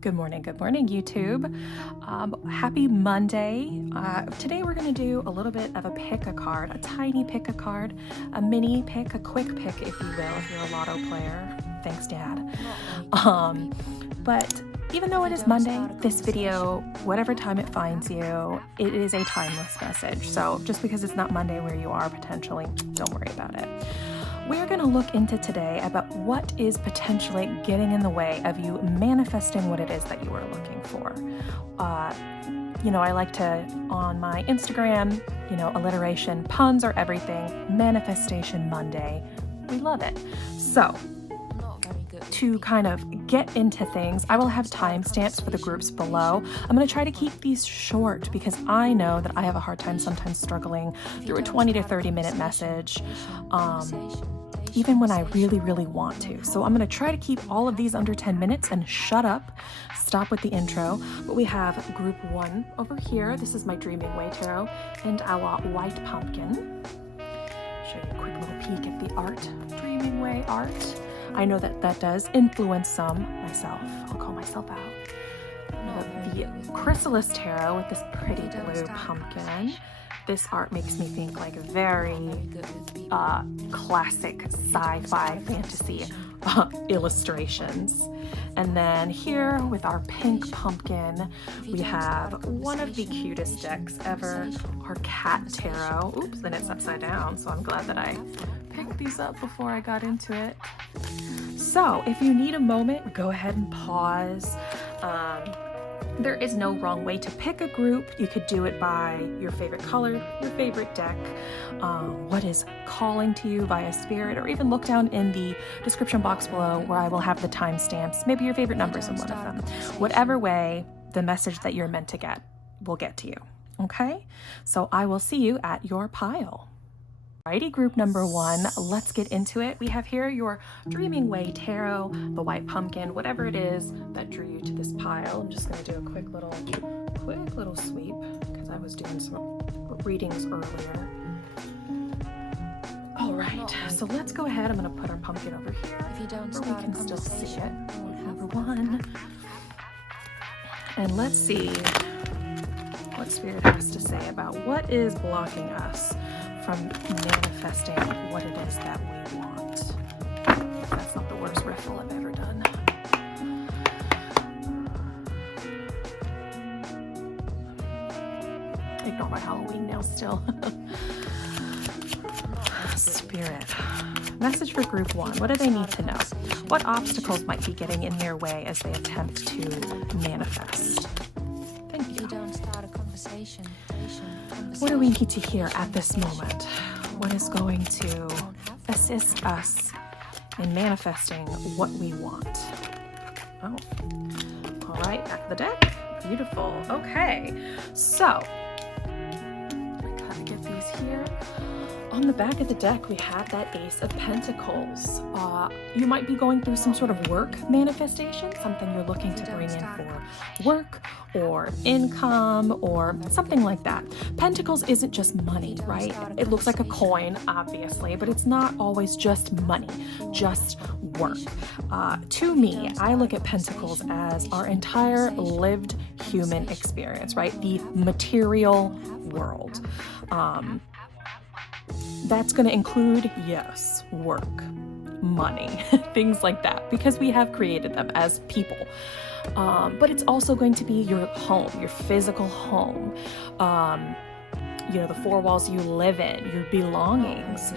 Good morning, YouTube. Happy Monday. Today we're going to do a little bit of a pick a card, a tiny pick a card, a mini pick, a quick pick, if you will, if you're a lotto player. Thanks, Dad. But even though it is Monday, this video, whatever time it finds you, it is a timeless message. So just because it's not Monday where you are potentially, don't worry about it. We're going to look into today about what is potentially getting in the way of you manifesting what it is that you are looking for. I like to, on my Instagram, alliteration, puns are everything, Manifestation Monday. We love it. So, to kind of get into things, I will have timestamps for the groups below. I'm going to try to keep these short because I know that I have a hard time sometimes struggling through a 20 to 30 minute message, even when I really, really want to. So I'm going to try to keep all of these under 10 minutes and shut up, stop with the intro. But we have group 1 over here. This is my Dreaming Way Tarot and our White Pumpkin. Show you a quick little peek at the art, Dreaming Way art. I know that does influence some myself. I'll call myself out. The Chrysalis Tarot with this pretty blue pumpkin. This art makes me think like very classic sci-fi fantasy illustrations. And then here with our pink pumpkin, we have one of the cutest decks ever, our Cat Tarot. Oops, and it's upside down, so I'm glad that I picked these up before I got into it. So if you need a moment, go ahead and pause. There is no wrong way to pick a group. You could do it by your favorite color, your favorite deck, what is calling to you via spirit, or even look down in the description box below where I will have the timestamps, maybe your favorite numbers in one of them. Whatever way, the message that you're meant to get will get to you, okay? So I will see you at your pile. Alrighty, group number 1, let's get into it. We have here your Dreaming Way Tarot, the White Pumpkin, whatever it is that drew you to this pile. I'm just going to do a quick little sweep because I was doing some readings earlier. Alright, so let's go ahead. I'm going to put our pumpkin over here where we can still see it. Number 1. And let's see what Spirit has to say about what is blocking us from manifesting what it is that we want. That's not the worst riffle I've ever done. Ignore my Halloween nails still. Spirit. Message for group 1. What do they need to know? What obstacles might be getting in their way as they attempt to manifest? Thank you. What do we need to hear at this moment? What is going to assist us in manifesting what we want? Oh, all right, back of the deck. Beautiful. Okay, so I gotta get these here. On the back of the deck, we have that Ace of Pentacles. You might be going through some sort of work manifestation, something you're looking to bring in for work or income or something like that. Pentacles isn't just money, right? It looks like a coin, obviously, but it's not always just money, just work. To me, I look at Pentacles as our entire lived human experience, right? The material world. That's going to include, yes, work, money, things like that, because we have created them as people. But it's also going to be your home, your physical home, the 4 walls you live in, your belongings,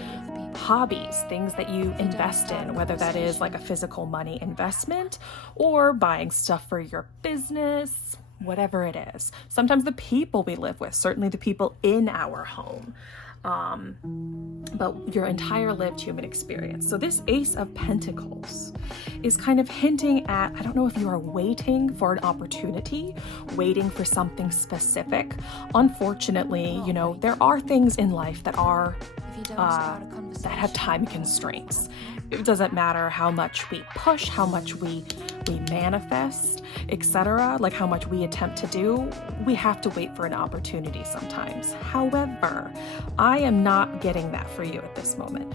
hobbies, things that you invest in, whether that is like a physical money investment or buying stuff for your business, whatever it is. Sometimes the people we live with, certainly the people in our home. But your entire lived human experience. So this Ace of Pentacles is kind of hinting at, I don't know if you are waiting for an opportunity, waiting for something specific. Unfortunately, there are things in life that are that have time constraints. it doesn't matter how much we push, how much we manifest, etc., like how much we attempt to do, we have to wait for an opportunity sometimes. However, I am not getting that for you at this moment.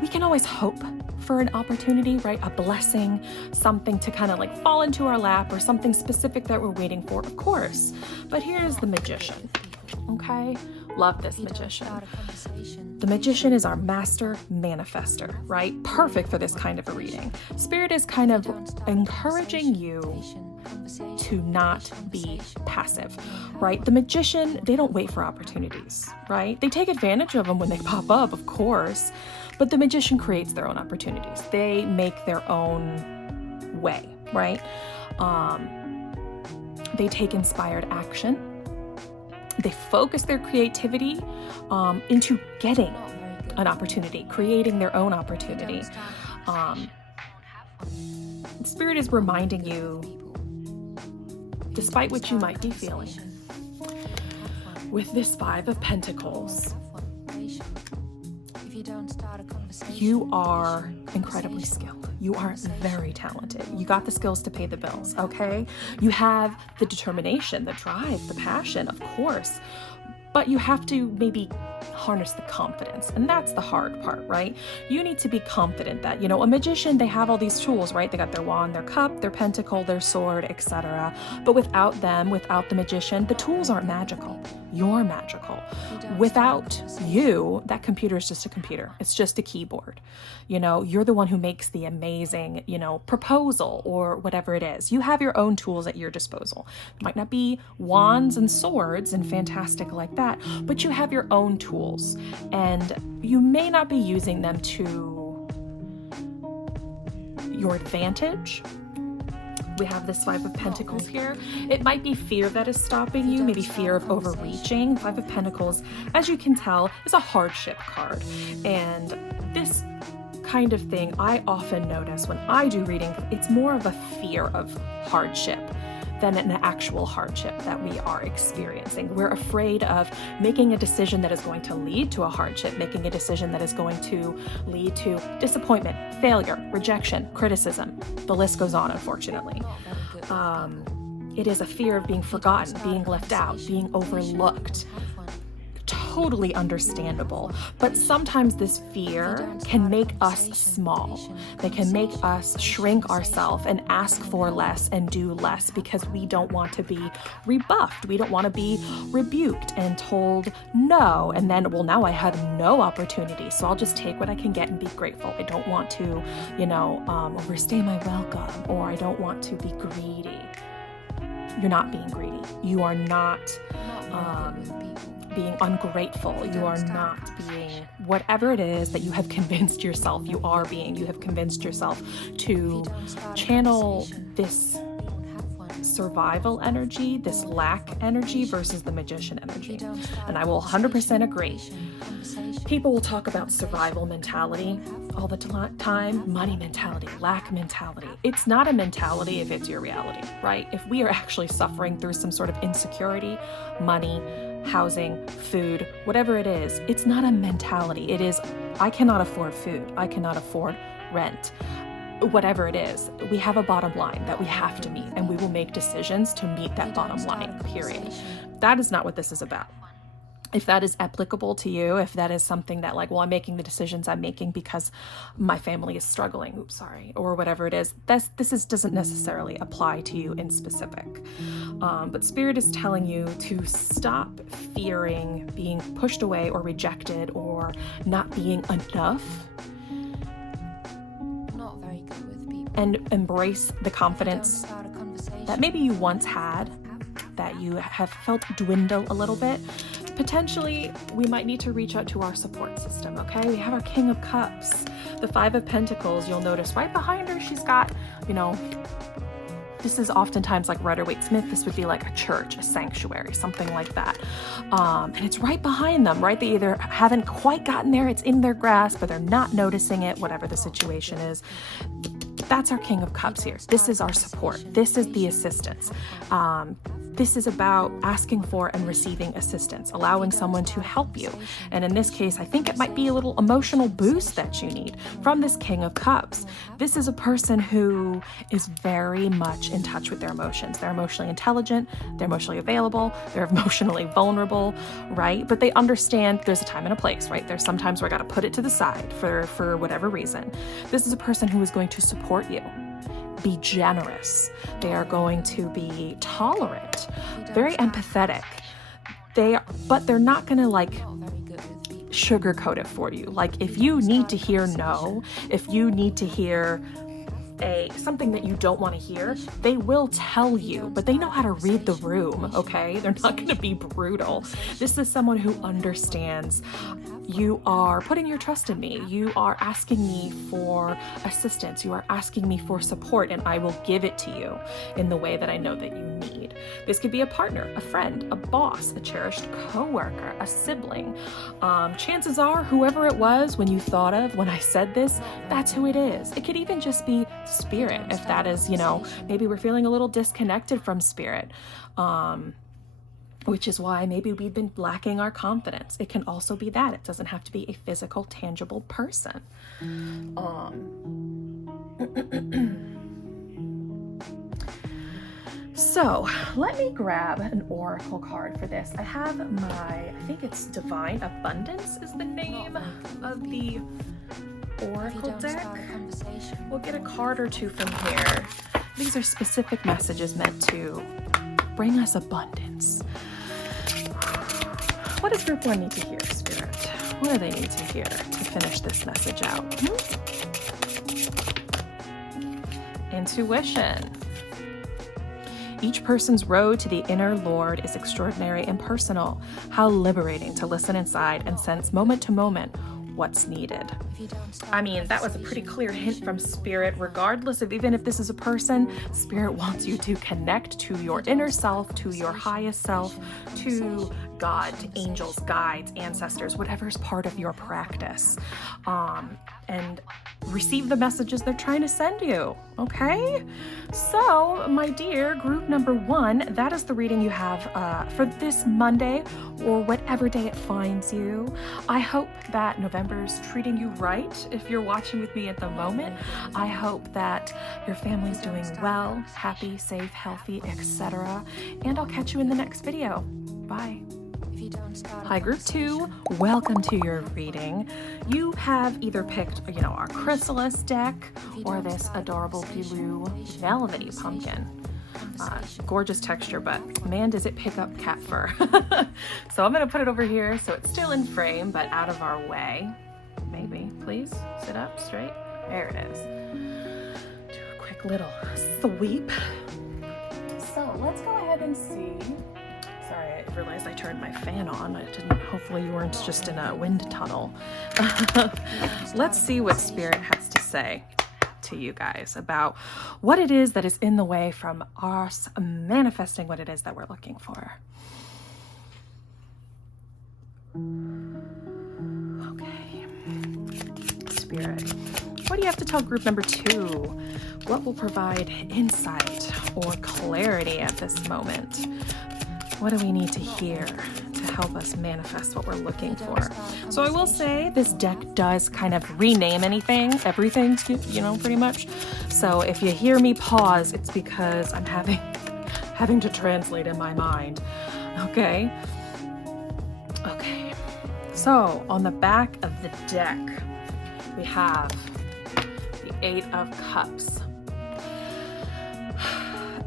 We can always hope for an opportunity, right? A blessing, something to kind of like fall into our lap, or something specific that we're waiting for, of course. But here's the Magician, okay? Love this Magician. The Magician is our master manifester, right? Perfect for this kind of a reading. Spirit is kind of encouraging you to not be passive, right? The Magician, they don't wait for opportunities, right? They take advantage of them when they pop up, of course, but the Magician creates their own opportunities. They make their own way, right? They take inspired action. They focus their creativity into getting an opportunity, creating their own opportunity. Spirit is reminding you, despite what you might be feeling, with this Five of Pentacles, you are incredibly skilled. You are very talented. You got the skills to pay the bills, okay? You have the determination, the drive, the passion, of course, but you have to maybe harness the confidence, and that's the hard part, right? You need to be confident that, a magician, they have all these tools, right? They got their wand, their cup, their pentacle, their sword, etc. But without them, without the magician, the tools aren't magical. You're magical. Without you, that computer is just a computer. It's just a keyboard. You're the one who makes the amazing, proposal or whatever it is. You have your own tools at your disposal. It might not be wands and swords and fantastic like that, but you have your own tools, and you may not be using them to your advantage. We have this Five of Pentacles here. It might be fear that is stopping you, maybe fear of overreaching. Five of Pentacles, as you can tell, is a hardship card. And this kind of thing I often notice when I do reading, it's more of a fear of hardship than an actual hardship that we are experiencing. We're afraid of making a decision that is going to lead to a hardship, making a decision that is going to lead to disappointment, failure, rejection, criticism. The list goes on, unfortunately. It is a fear of being forgotten, being left out, being overlooked. Totally understandable, but sometimes this fear can make us small. They can make us shrink ourselves and ask for less and do less because we don't want to be rebuffed. We don't want to be rebuked and told no. And then, well, now I had no opportunity, so I'll just take what I can get and be grateful. I don't want to, overstay my welcome, or I don't want to be greedy. You're not being greedy. You are not being ungrateful. You are not being whatever it is that you have convinced yourself you are being. You have convinced yourself to channel this survival energy, this lack energy versus the magician energy. And I will 100% agree. People will talk about survival mentality all the time, money mentality, lack mentality. It's not a mentality if it's your reality, right? If we are actually suffering through some sort of insecurity, money, housing, food, whatever it is, it's not a mentality. It is, I cannot afford food. I cannot afford rent. Whatever it is, we have a bottom line that we have to meet, and we will make decisions to meet that bottom line, period. That is not what this is about. If that is applicable to you, if that is something that I'm making the decisions I'm making because my family is struggling, or whatever it is, this doesn't necessarily apply to you in specific. But Spirit is telling you to stop fearing being pushed away or rejected or not being enough. Not very good with people. And embrace the confidence that maybe you once had, that you have felt dwindle a little bit. Potentially, we might need to reach out to our support system, okay? We have our King of Cups, the Five of Pentacles. You'll notice right behind her, she's got, this is oftentimes like Rider-Waite-Smith. This would be like a church, a sanctuary, something like that. And it's right behind them, right? They either haven't quite gotten there, it's in their grasp, but they're not noticing it, whatever the situation is. That's our King of Cups here. This is our support. This is the assistance. This is about asking for and receiving assistance, allowing someone to help you. And in this case, I think it might be a little emotional boost that you need from this King of Cups. This is a person who is very much in touch with their emotions. They're emotionally intelligent, they're emotionally available, they're emotionally vulnerable, right? But they understand there's a time and a place, right? There's sometimes where I got to put it to the side for whatever reason. This is a person who is going to support you. Be generous. They are going to be tolerant, very empathetic. But they're not going to like sugarcoat it for you. Like if you need to hear no, if you need to hear something that you don't want to hear, they will tell you, but they know how to read the room, okay? They're not going to be brutal. This is someone who understands you are putting your trust in me. You are asking me for assistance. You are asking me for support, and I will give it to you in the way that I know that you need. This could be a partner, a friend, a boss, a cherished coworker, a sibling. Chances are, whoever it was when you thought of, when I said this, that's who it is. It could even just be spirit, if that is, maybe we're feeling a little disconnected from spirit. Which is why maybe we've been lacking our confidence. It can also be that. It doesn't have to be a physical, tangible person. So let me grab an oracle card for this. I have I think it's Divine Abundance is the name of the oracle deck. We'll get a card or two from here. These are specific messages meant to bring us abundance. What does group 1 need to hear, Spirit? What do they need to hear to finish this message out? Intuition. Each person's road to the inner Lord is extraordinary and personal. How liberating to listen inside and sense moment to moment what's needed. I mean, that was a pretty clear hint from Spirit. Regardless of even if this is a person, Spirit wants you to connect to your inner self, to your highest self, to God, to angels, guides, ancestors, whatever's part of your practice, and receive the messages they're trying to send you, okay? So, my dear, group number 1, that is the reading you have for this Monday, or whatever day it finds you. I hope that November's treating you right if you're watching with me at the moment. I hope that your family's doing well, happy, safe, healthy, etc. And I'll catch you in the next video. Bye. Hi, group 2. Welcome to your reading. You have either picked, our chrysalis deck or this adorable blue velvety pumpkin. Gorgeous texture, but man, does it pick up cat fur. So I'm going to put it over here so it's still in frame, but out of our way. Maybe, please sit up straight. There it is. Do a quick little sweep. So let's go ahead and see. Sorry, I realized I turned my fan on. Hopefully you weren't just in a wind tunnel. Let's see what Spirit has to say to you guys about what it is that is in the way from us manifesting what it is that we're looking for. Okay. Spirit, what do you have to tell group number 2? What will provide insight or clarity at this moment? What do we need to hear to help us manifest what we're looking for? So I will say this deck does kind of rename everything, pretty much. So if you hear me pause, it's because I'm having to translate in my mind. Okay. So on the back of the deck, we have the 8 of Cups.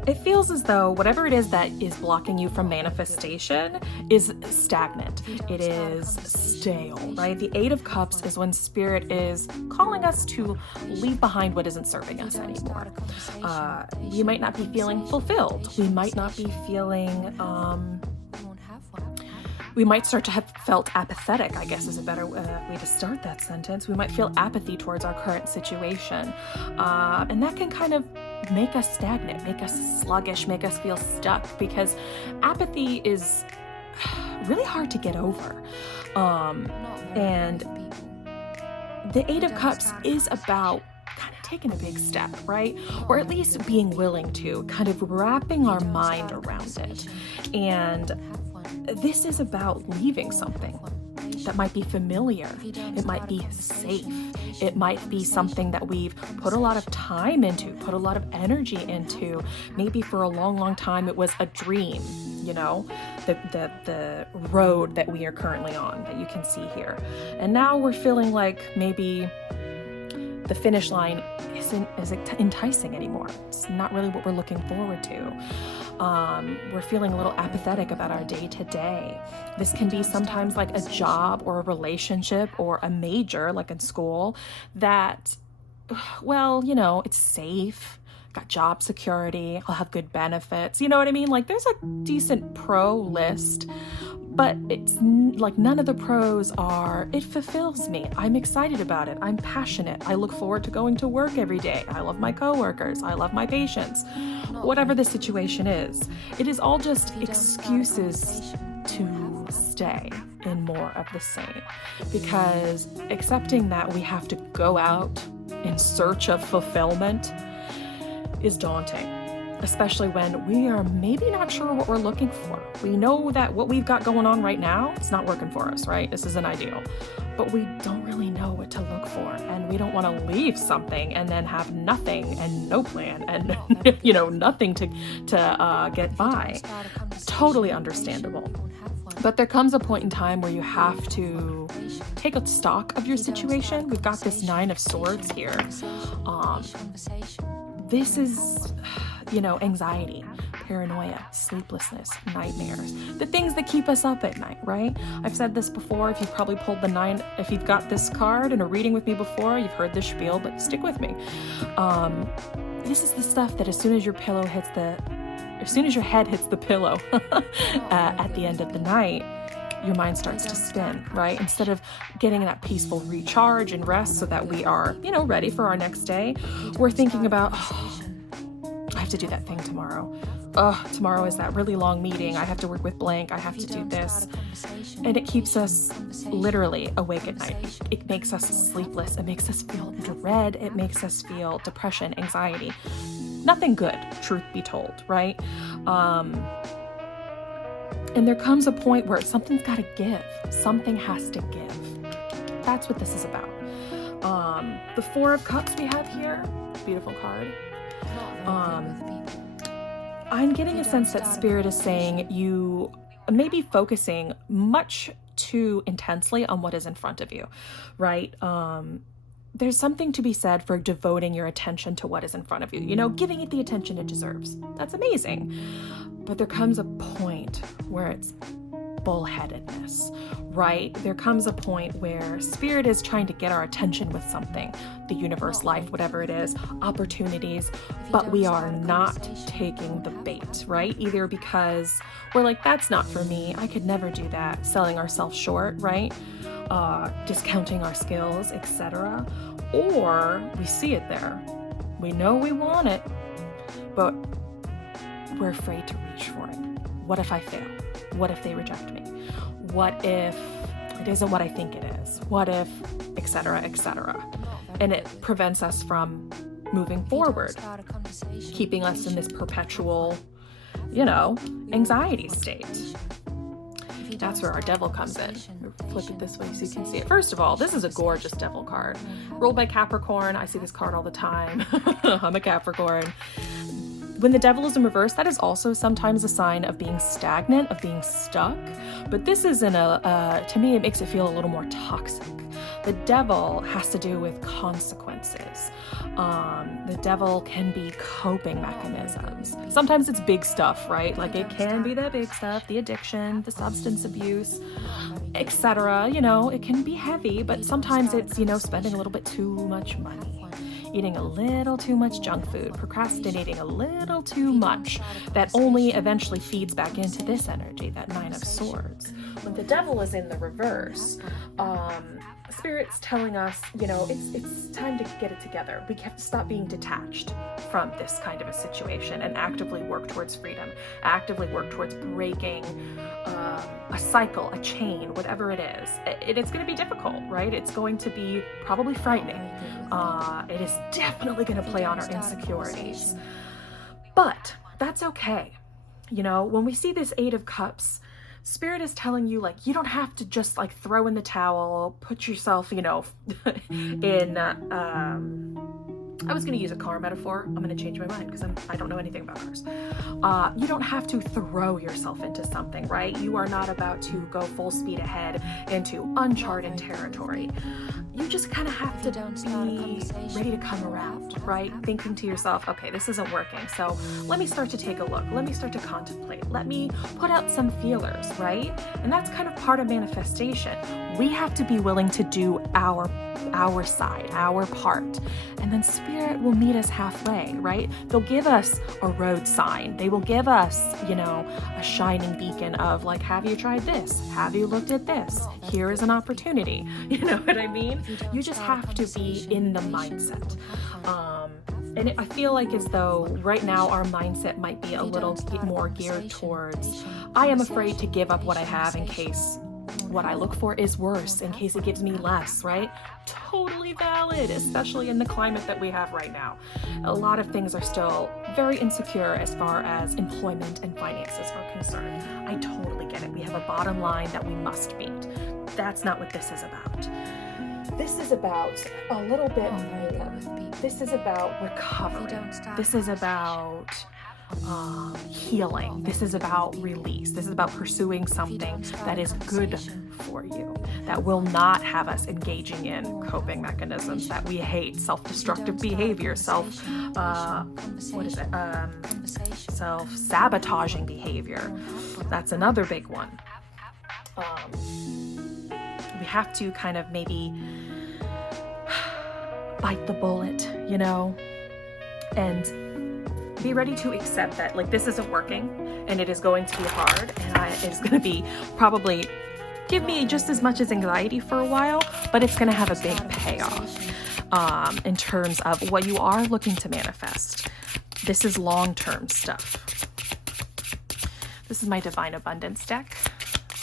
It feels as though whatever it is that is blocking you from manifestation is stagnant. It is stale, right? The 8 of Cups is when Spirit is calling us to leave behind what isn't serving us anymore. We might not be feeling fulfilled. We might not be feeling, we might start to have felt apathetic, I guess is a better way to start that sentence. We might feel apathy towards our current situation. And that can kind of make us stagnant, make us sluggish, make us feel stuck, because apathy is really hard to get over. And the 8 of Cups is about kind of taking a big step, right? Or at least being willing to, kind of wrapping our mind around it. And this is about leaving something that might be familiar. It might be safe. It might be something that we've put a lot of time into, put a lot of energy into. Maybe for a long, long time it was a dream, you know, the road that we are currently on that you can see here. And now we're feeling like maybe the finish line isn't as enticing anymore. It's not really what we're looking forward to. We're feeling a little apathetic about our day to day. This can be sometimes like a job or a relationship or a major, like in school, that, well, you know, it's safe, got job security, I'll have good benefits. You know what I mean? Like there's a decent pro list, but it's like none of the pros are, it fulfills me. I'm excited about it. I'm passionate. I look forward to going to work every day. I love my coworkers. I love my patients. Whatever the situation is, it is all just excuses to stay in more of the same. Because accepting that we have to go out in search of fulfillment is daunting. Especially when we are maybe not sure what we're looking for. We know that what we've got going on right now, it's not working for us, right? This isn't ideal. But we don't really know what to look for. And we don't want to leave something and then have nothing and no plan and, you know, nothing to get by. Totally understandable. But there comes a point in time where you have to take a stock of your situation. We've got this 9 of Swords here. This is, you know, anxiety, paranoia, sleeplessness, nightmares, the things that keep us up at night, right? I've said this before. If you've probably pulled the 9, if you've got this card in a reading with me before, you've heard this spiel, but stick with me. This is the stuff that as soon as your head hits the pillow at the end of the night, your mind starts to spin, right? Instead of getting that peaceful recharge and rest so that we are, you know, ready for our next day, we're thinking about, oh, I have to do that thing tomorrow. Tomorrow is that really long meeting. I have to work with blank. I have to do this. And it keeps us literally awake at night. It makes us sleepless. It makes us feel dread. It makes us feel depression, anxiety. Nothing good, truth be told, right? And there comes a point where something's got to give. Something has to give. That's what this is about. The 4 of Cups we have here, beautiful card. I'm getting a sense that Spirit is saying you may be focusing much too intensely on what is in front of you, right? There's something to be said for devoting your attention to what is in front of you, you know, giving it the attention it deserves. That's amazing. But there comes a point where it's bullheadedness, right? There comes a point where Spirit is trying to get our attention with something, the universe, life, whatever it is, opportunities, but we are not taking the bait, right? Either because we're like, that's not for me, I could never do that, selling ourselves short, right? Discounting our skills, etc. Or we see it there. We know we want it, but we're afraid to reach for it. What if I fail? What if they reject me? What if it isn't what I think it is? What if, etc., etc. And it prevents us from moving forward, keeping us in this perpetual, you know, anxiety state. That's where our Devil comes in. Flip it this way so you can see it. First of all, this is a gorgeous Devil card. Rolled by Capricorn. I see this card all the time. I'm a Capricorn. When the Devil is in reverse, that is also sometimes a sign of being stagnant, of being stuck. But this isn't to me, it makes it feel a little more toxic. The Devil has to do with consequences. The Devil can be coping mechanisms. Sometimes it's big stuff, right? Like it can be the big stuff, the addiction, the substance abuse, etc. You know, it can be heavy, but sometimes it's, you know, spending a little bit too much money, eating a little too much junk food, procrastinating a little too much, that only eventually feeds back into this energy, that 9 of Swords. When the Devil is in the reverse, Spirit's telling us, you know, it's time to get it together. We have to stop being detached from this kind of a situation and actively work towards freedom, actively work towards breaking a cycle, a chain, whatever it is. It's going to be difficult, right? It's going to be probably frightening. It is definitely going to play on our insecurities, but that's okay. You know, when we see this Eight of Cups, Spirit is telling you, like, you don't have to just like throw in the towel, put yourself, you know, in, I was going to use a car metaphor. I'm going to change my mind because I don't know anything about cars. You don't have to throw yourself into something, right? You are not about to go full speed ahead into uncharted territory. You just kind of have to be ready to come around, right? Thinking to yourself, okay, this isn't working. So let me start to take a look. Let me start to contemplate. Let me put out some feelers, right? And that's kind of part of manifestation. We have to be willing to do our side, our part. And then Spirit will meet us halfway, right? They'll give us a road sign. They will give us, you know, a shining beacon of like, have you tried this? Have you looked at this? Here is an opportunity. You know what I mean? You just have to be in the mindset. And I feel like as though right now our mindset might be a little more geared towards, I am afraid to give up what I have in case what I look for is worse, in case it gives me less, right? Totally valid, especially in the climate that we have right now. A lot of things are still very insecure as far as employment and finances are concerned. I totally get it. We have a bottom line that we must meet. That's not what this is about. This is about a little bit more. This is about recovery. This is about healing. This is about release. This is about pursuing something that is good for you, that will not have us engaging in coping mechanisms that we hate, self-destructive behavior, self-sabotaging behavior. That's another big one. We have to kind of maybe bite the bullet, you know, and be ready to accept that, like, this isn't working and it is going to be hard and it's going to be probably give me just as much as anxiety for a while, but it's going to have a big payoff in terms of what you are looking to manifest. This is long-term stuff. This is my Divine Abundance deck.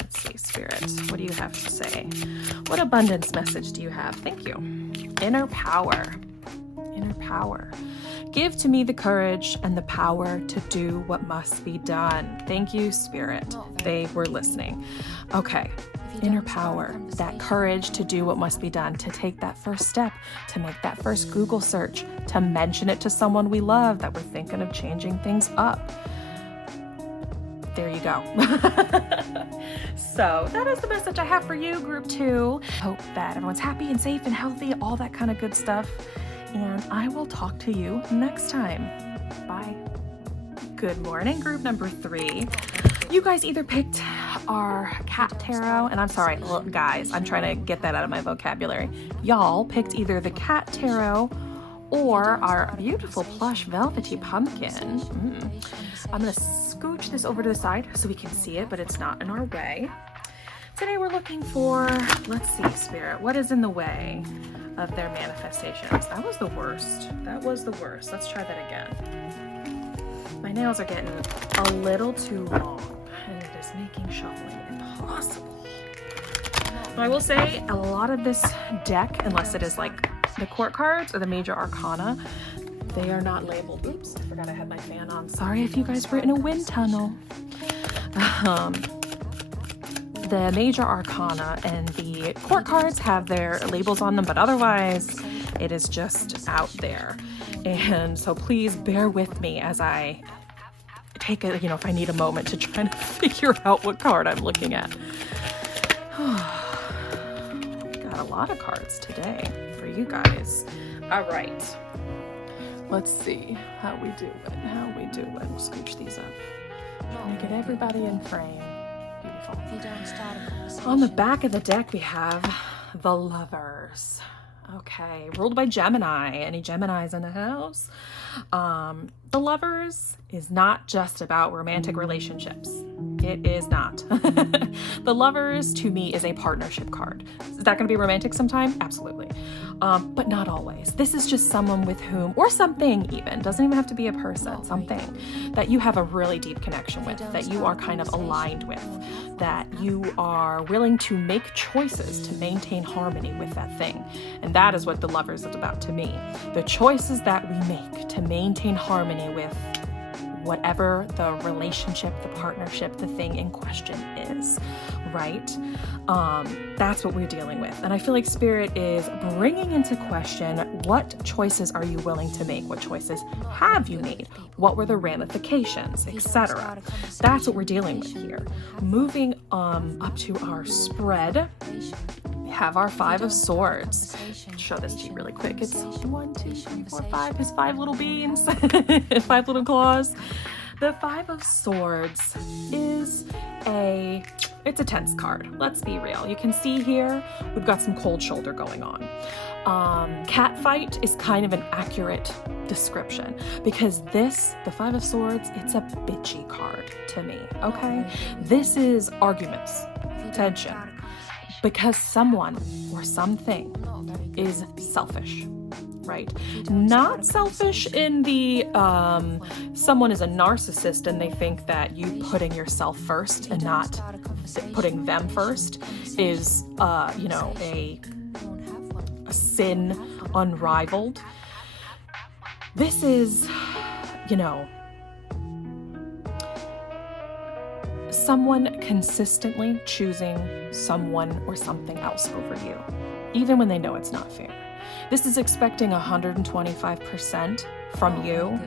Let's see, Spirit, what do you have to say? What abundance message do you have? Thank you. Inner power. Inner power. Give to me the courage and the power to do what must be done. Thank you, Spirit. They were listening. Okay. Inner power, that courage to do what must be done, to take that first step, to make that first Google search, to mention it to someone we love that we're thinking of changing things up. There you go. So that is the message I have for you, Group 2. Hope that everyone's happy and safe and healthy, all that kind of good stuff. And I will talk to you next time. Bye. Good morning, group number 3. You guys either picked our cat tarot, and I'm sorry, look, guys, I'm trying to get that out of my vocabulary. Y'all picked either the cat tarot or our beautiful plush velvety pumpkin. I'm gonna scooch this over to the side so we can see it, but it's not in our way. Today we're looking for, let's see, Spirit, what is in the way of their manifestations? That was the worst. That was the worst. Let's try that again. My nails are getting a little too long, and it is making shuffling impossible. Now, I will say a lot of this deck, unless it is like the court cards or the major arcana, they are not labeled. Oops, I forgot I had my fan on. Sorry if you guys were in a wind tunnel. The major arcana and the court cards have their labels on them, but otherwise it is just out there. And so please bear with me as I take a, if I need a moment to try to figure out what card I'm looking at. Got a lot of cards today for you guys. All right. Let's see how we do it. We'll scooch these up. Trying to get everybody in frame. On the back of the deck, we have the Lovers. Okay, ruled by Gemini. Any Geminis in the house? The Lovers is not just about romantic relationships. It is not. The Lovers to me is a partnership card. Is that going to be romantic sometime? Absolutely. But not always. This is just someone with whom, or something even, doesn't even have to be a person, something that you have a really deep connection with, that you are kind of aligned with, that you are willing to make choices to maintain harmony with that thing. And that is what the Lovers is about to me. The choices that we make to maintain harmony with whatever the relationship, the partnership, the thing in question is, right? That's what we're dealing with. And I feel like Spirit is bringing into question, what choices are you willing to make? What choices have you made? What were the ramifications, etc.? That's what we're dealing with here. Moving up to our spread, we have our Five of Swords. I'll show this to you really quick. It's 1, 2, 3, 4, 5. His 5 little beans, 5 little claws. The Five of Swords is it's a tense card. Let's be real. You can see here, we've got some cold shoulder going on. Catfight is kind of an accurate description because the Five of Swords, it's a bitchy card to me, okay? This is arguments, tension, because someone or something is selfish, right? Not selfish in the someone is a narcissist and they think that you putting yourself first and not putting them first is a sin unrivaled. This is someone consistently choosing someone or something else over you, even when they know it's not fair. This is expecting 125% from you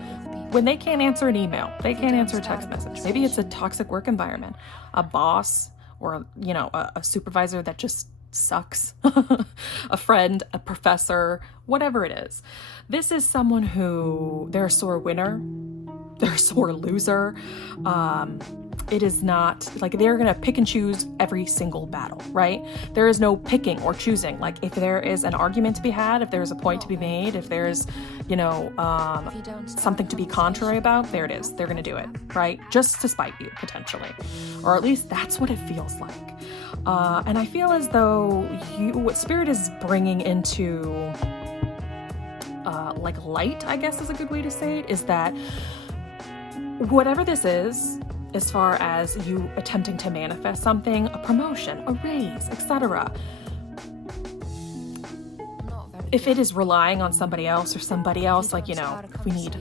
when they can't answer an email, they can't answer a text message. Maybe it's a toxic work environment, a boss, or a supervisor that just sucks, a friend, a professor, whatever it is. This is someone who, they're a sore winner, they're a sore loser. It is not like they're going to pick and choose every single battle, right? There is no picking or choosing. Like if there is an argument to be had, if there's a point to be made, if there's, something to be contrary about, there it is. They're going to do it, right? Just to spite you potentially, or at least that's what it feels like. And I feel as though what Spirit is bringing into light, I guess is a good way to say it, is that whatever this is, as far as you attempting to manifest something, a promotion, a raise, etc. If it is relying on somebody else or somebody else, we need,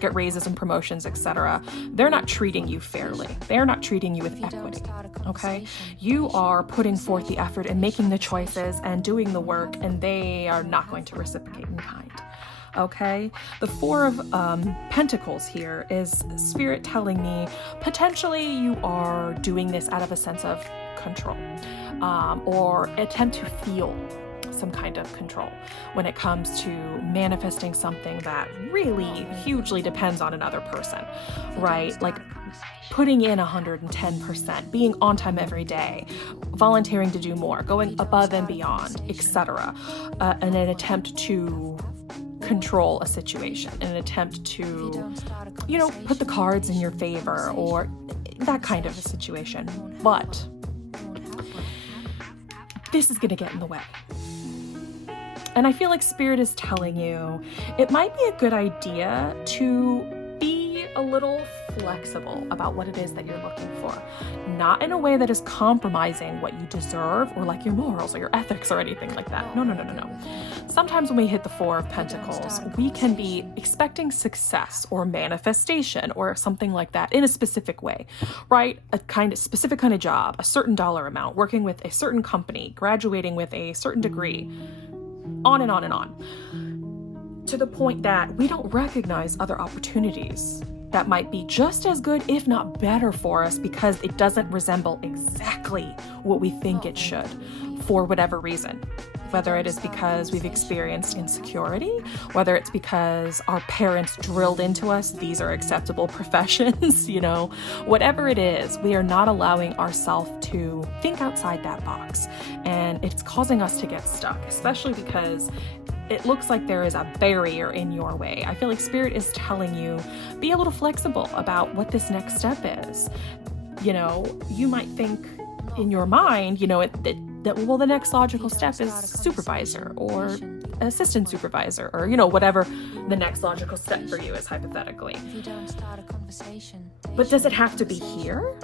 get raises and promotions, etc. They're not treating you fairly. They're not treating you with equity, okay? You are putting forth the effort and making the choices and doing the work, and they are not going to reciprocate in kind. Okay, the Four of Pentacles here is Spirit telling me potentially you are doing this out of a sense of control, or attempt to feel some kind of control when it comes to manifesting something that really hugely depends on another person, right? Like putting in 110%, being on time every day, volunteering to do more, going above and beyond, etc. In an attempt to control a situation, in an attempt to, put the cards in your favor, or that kind of a situation. But this is going to get in the way. And I feel like Spirit is telling you it might be a good idea to be a little flexible about what it is that you're looking for. Not in a way that is compromising what you deserve or like your morals or your ethics or anything like that. No. Sometimes when we hit the Four of Pentacles, we can be expecting success or manifestation or something like that in a specific way, right? A kind of specific kind of job, a certain dollar amount, working with a certain company, graduating with a certain degree, on and on and on, to the point that we don't recognize other opportunities that might be just as good, if not better for us, because it doesn't resemble exactly what we think it should for whatever reason. Whether it is because we've experienced insecurity, whether it's because our parents drilled into us, these are acceptable professions, whatever it is, we are not allowing ourselves to think outside that box. And it's causing us to get stuck, especially because it looks like there is a barrier in your way. I feel like Spirit is telling you, be a little flexible about what this next step is. You know, you might think in your mind, you know, well, the next logical step is supervisor or assistant supervisor, or, you know, whatever the next logical step for you is hypothetically. But does it have to be here?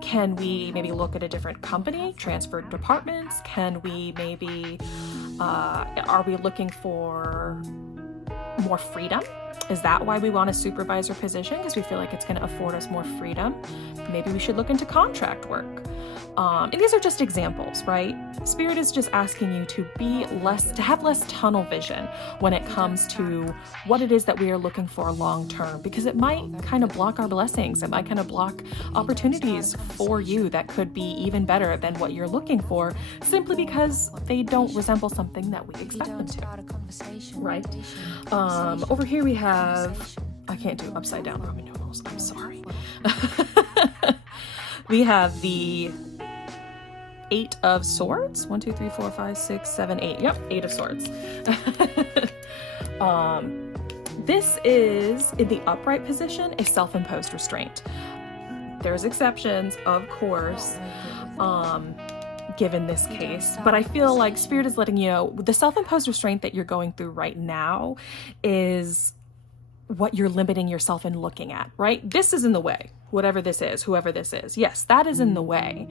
Can we maybe look at a different company, transfer departments? Can we maybe, are we looking for more freedom? Is that why we want a supervisor position? Because we feel like it's going to afford us more freedom. Maybe we should look into contract work. And these are just examples, right? Spirit is just asking you to have less tunnel vision when it comes to what it is that we are looking for long term, because it might kind of block our blessings. It might kind of block opportunities for you that could be even better than what you're looking for, simply because they don't resemble something that we expect them to, right? Over here we have, I can't do upside down Roman numerals, I'm sorry. We have the 8 of Swords. 1, 2, 3, 4, 5, 6, 7, 8. Yep, 8 of Swords. This is, in the upright position, a self-imposed restraint. There's exceptions, of course, given this case, but I feel like Spirit is letting you know the self-imposed restraint that you're going through right now is what you're limiting yourself in looking at, right? This is in the way, whatever this is, whoever this is. Yes, that is in the way,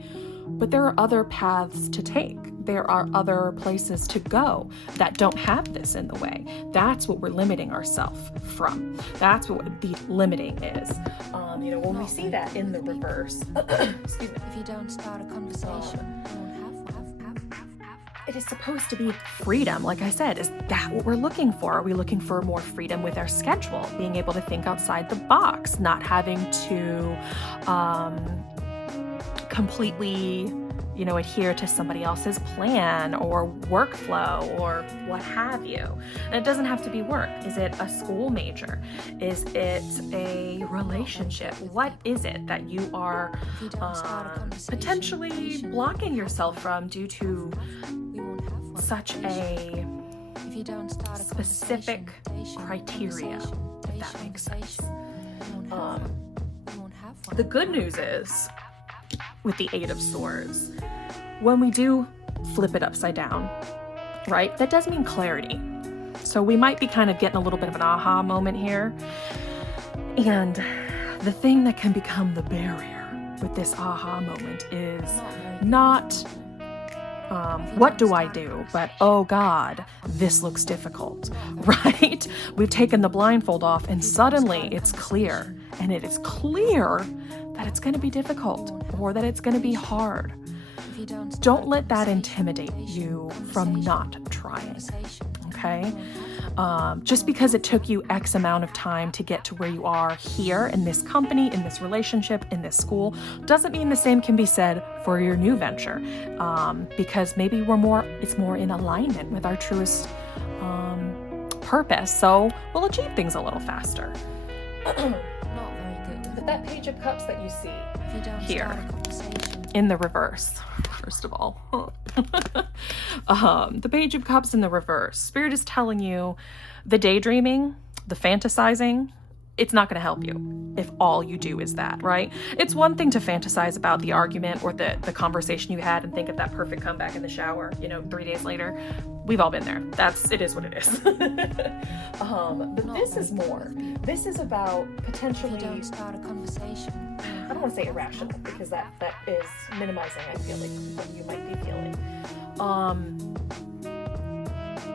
but there are other paths to take. There are other places to go that don't have this in the way. That's what we're limiting ourselves from. That's what the limiting is. You know, when we see that in the reverse, excuse me. If you don't start a conversation, it is supposed to be freedom. Like I said, is that what we're looking for? Are we looking for more freedom with our schedule? Being able to think outside the box, not having to completely, you know, adhere to somebody else's plan or workflow or what have you. And it doesn't have to be work. Is it a school major? Is it a relationship? What is it that you are potentially blocking yourself from due to such a specific criteria, if that makes sense? The good news is, with the 8 of Swords, when we do flip it upside down, right, that does mean clarity. So we might be kind of getting a little bit of an aha moment here. And the thing that can become the barrier with this aha moment is not what do I do, but oh God, this looks difficult, right? We've taken the blindfold off and suddenly it's clear, and it is clear that it's going to be difficult or that it's going to be hard. Don't let that intimidate you from not trying, okay? Just because it took you X amount of time to get to where you are here in this company, in this relationship, in this school, doesn't mean the same can be said for your new venture, because maybe it's more in alignment with our truest purpose, so we'll achieve things a little faster. But that Page of Cups that you see here in the reverse, first of all, the Page of Cups in the reverse, Spirit is telling you the daydreaming, the fantasizing, it's not going to help you if all you do is that, right? It's one thing to fantasize about the argument or the conversation you had and think of that perfect comeback in the shower, 3 days later. We've all been there. It is what it is. But this is more. This is about potentially, If you don't start a conversation, I don't want to say irrational, because that is minimizing, I feel like, what you might be feeling.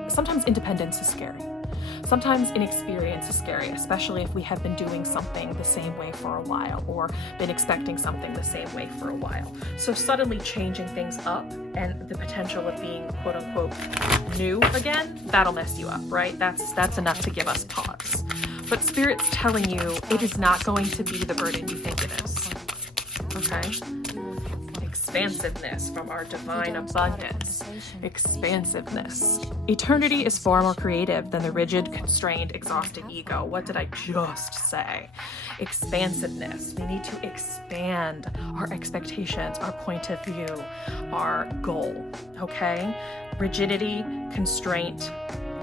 Sometimes independence is scary. Sometimes inexperience is scary, especially if we have been doing something the same way for a while or been expecting something the same way for a while. So suddenly changing things up and the potential of being quote unquote new again, that'll mess you up, right? That's enough to give us pause. But Spirit's telling you it is not going to be the burden you think it is. Okay? Expansiveness from our divine abundance. Expansiveness. Eternity is far more creative than the rigid, constrained, exhausted ego. What did I just say? Expansiveness. We need to expand our expectations, our point of view, our goal. Okay? Rigidity, constraint,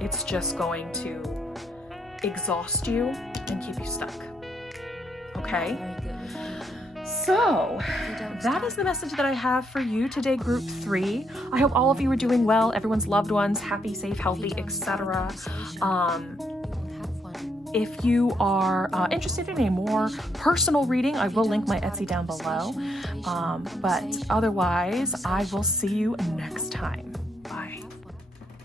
it's just going to exhaust you and keep you stuck. Okay? very good. So that is the message that I have for you today, group 3. I hope all of you are doing well, everyone's loved ones, happy, safe, healthy, etc. If you are interested in a more personal reading, I will link my Etsy down below. But otherwise, I will see you next time.